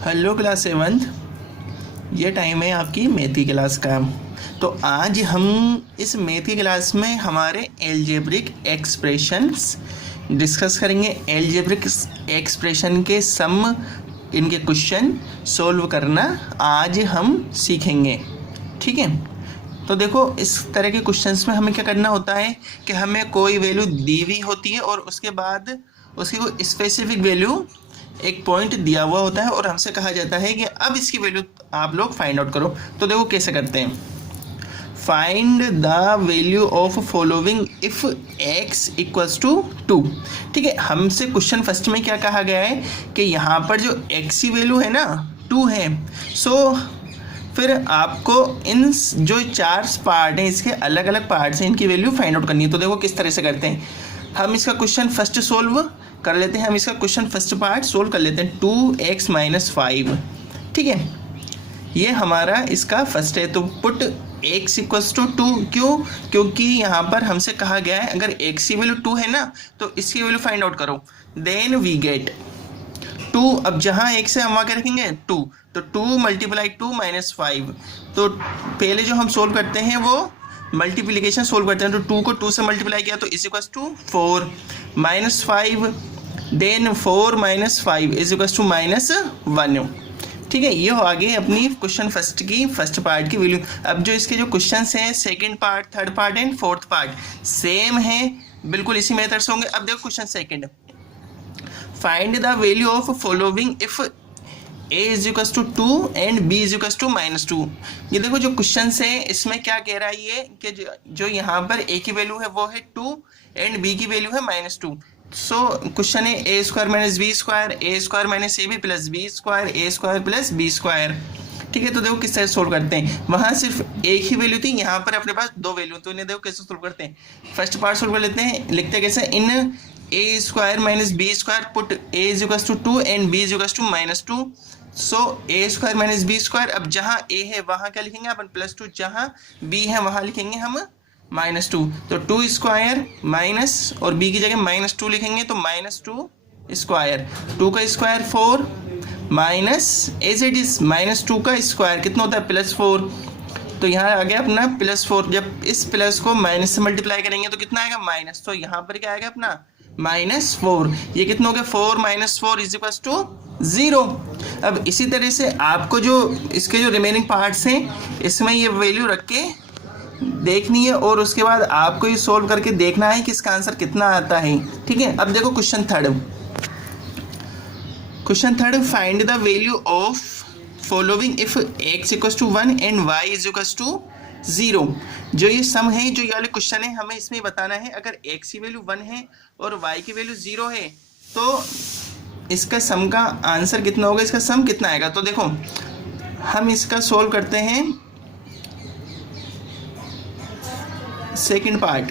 Hello class seventh. ये time है आपकी मैथ की क्लास का। तो आज हम इस मैथ की क्लास में हमारे एलजेब्रिक एक्सप्रेशंस डिस्कस करेंगे। एलजेब्रिक एक्सप्रेशन के सम, इनके क्वेश्चन सॉल्व करना आज हम सीखेंगे। ठीक है, तो देखो इस तरह के क्वेश्चंस में हमें क्या करना होता है कि हमें कोई वैल्यू दी हुई होती है और उसके बाद उसकी कोई स्पेसिफिक वैल्यू एक पॉइंट दिया हुआ होता है और हमसे कहा जाता है कि अब इसकी वैल्यू आप लोग फाइंड आउट करो। तो देखो कैसे करते हैं। Find the value of following if x equals to 2। ठीक है, हमसे क्वेश्चन फर्स्ट में क्या कहा गया है कि यहाँ पर जो x की वैल्यू है ना 2 है। सो फिर आपको इन जो 4 पार्ट हैं इसके अलग अलग पार्ट्स हैं, इनकी वैल्यू फाइंड आउट करनी है। तो देखो किस तरह से करते हैं। हम इसका क्वेश्चन फर्स्ट सोल्व कर लेते हैं। हम इसका क्वेश्चन फर्स्ट पार्ट सोल्व कर लेते हैं। 2x - 5। ठीक है, ये हमारा इसका फर्स्ट है। तो पुट x इक्वल्स टू 2। क्यों? क्योंकि यहाँ पर हमसे कहा गया है अगर x की वैल्यू 2 है ना तो इसकी वैल्यू फाइंड आउट करो। Then we get 2। अब जहाँ x है हम वहाँ क्या रखेंगे 2। तो 2 × 2 - 5। तो पहले जो हम सोल्व करते हैं वो मल्टीप्लिकेशन सोल्व करते हैं। तो 2 को 2 से मल्टीप्लाई किया तो is equals to 4 - 5। Then 4 - 5 is equals to -1। ठीक है, ये हो आगे अपनी क्वेश्चन फर्स्ट की फर्स्ट पार्ट की वैल्यू। अब जो इसके जो क्वेश्चंस हैं second part, third part and fourth part same है, बिल्कुल इसी मेथड से होंगे। अब देखो question second, find the value of following if a is equals to 2 and b is equals to -2। ये देखो जो क्वेश्चन है इसमें क्या कह रहा है ये कि जो यहाँ पर a की वैल्यू है वो है 2 एंड b की वैल्यू है -2। सो क्वेश्चन है a² - b², a² - ab plus b² a² plus b²। ठीक है, तो देखो किस तरह सोल्व करते हैं। वहाँ सिर्फ एक ही वैल्यू थी, यहाँ पर अपने पास 2 वैल्यू। तो इन्हें देखो कैसे सोल्व करते हैं। फर्स्ट पार्ट सोल्व कर लेते हैं। लिखते हैं कैसे, in a² - b² put a is equals to 2 and b is equals to -2। So a² - b²। अब जहाँ a है वहाँ क्या लिखेंगे अपन +2, जहाँ b है वहाँ लिखेंगे हम -2। तो 2² माइनस और b की जगह -2 लिखेंगे तो -2²। 2 का square 4 minus as it is -2 का स्क्वायर कितना होता है +4। तो यहाँ आ गया अपना +4। जब इस प्लस को माइनस से मल्टीप्लाई करेंगे तो कितना आएगा माइनस। तो यहाँ पर क्या आएगा अपना -4। ये कितना हो गया 4 - 4 इज इक्वल्स टू 0। अब इसी तरह से आपको जो इसके जो रिमेनिंग पार्ट्स हैं इसमें ये वैल्यू रख के देखनी है और उसके बाद आपको ये सोल्व करके देखना है कि इसका आंसर कितना आता है। ठीक है, अब देखो question third, find the value of following if x equals to 1 and y is equals to 0। जो ये सम है, जो ये वाले क्वेश्चन है, हमें इसमें बताना है अगर x की वैल्यू 1 है और y की वैल्यू 0 है तो इसका सम का आंसर कितना होगा, इसका सम कितना आएगा। तो देखो हम इसका सोल्व करते हैं सेकंड पार्ट।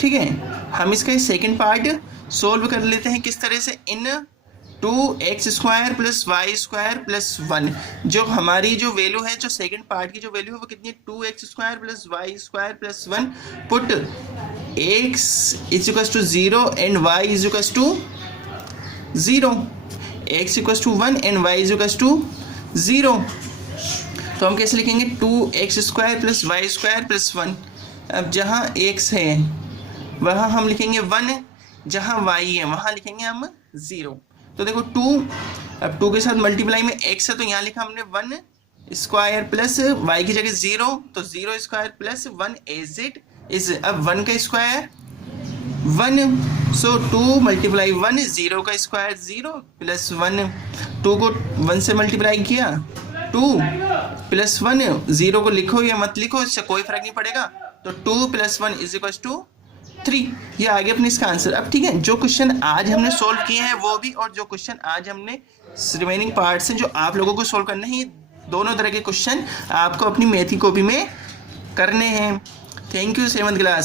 ठीक है, हम इसका सेकंड पार्ट सोल्व कर लेते हैं किस तरह से, इन 2x² + y² + 1। जो हमारी जो वैल्यू है, जो सेकंड पार्ट की जो वैल्यू है वो कितनी है 2x² + y² + 1 put x is equals to 0 and y is equals to 0। x equals to 1 and y is equals to 0। तो हम कैसे लिखेंगे 2x² + y² + 1। अब जहाँ x है वहाँ हम लिखेंगे 1, जहाँ y है वहाँ लिखेंगे हम 0। तो देखो 2, अब 2 के साथ मल्टीप्लाई में x है तो यहाँ लिखा हमने 1² प्लस y की जगह 0, तो 0² प्लस 1 एज इट इज। अब 1 का स्क्वायर 1, सो 2 × 1 0 का स्क्वायर 0 प्लस 1। 2 को 1 से मल्टीप्लाई किया 2 प्लस 1, 0 को लिखो या मत लिखो इससे कोई फर्क नहीं पड़ेगा। तो 2 + 1 इज इक्वल्स टू 3। ये आगे अपने इसका आंसर। अब ठीक है, जो क्वेश्चन आज हमने सोल्व किए हैं वो भी और जो क्वेश्चन आज हमने रिमेनिंग पार्ट्स हैं जो आप लोगों को सोल्व करने हैं, दोनों तरह के क्वेश्चन आपको अपनी मैथ की कॉपी में करने हैं। Thank you 7th class.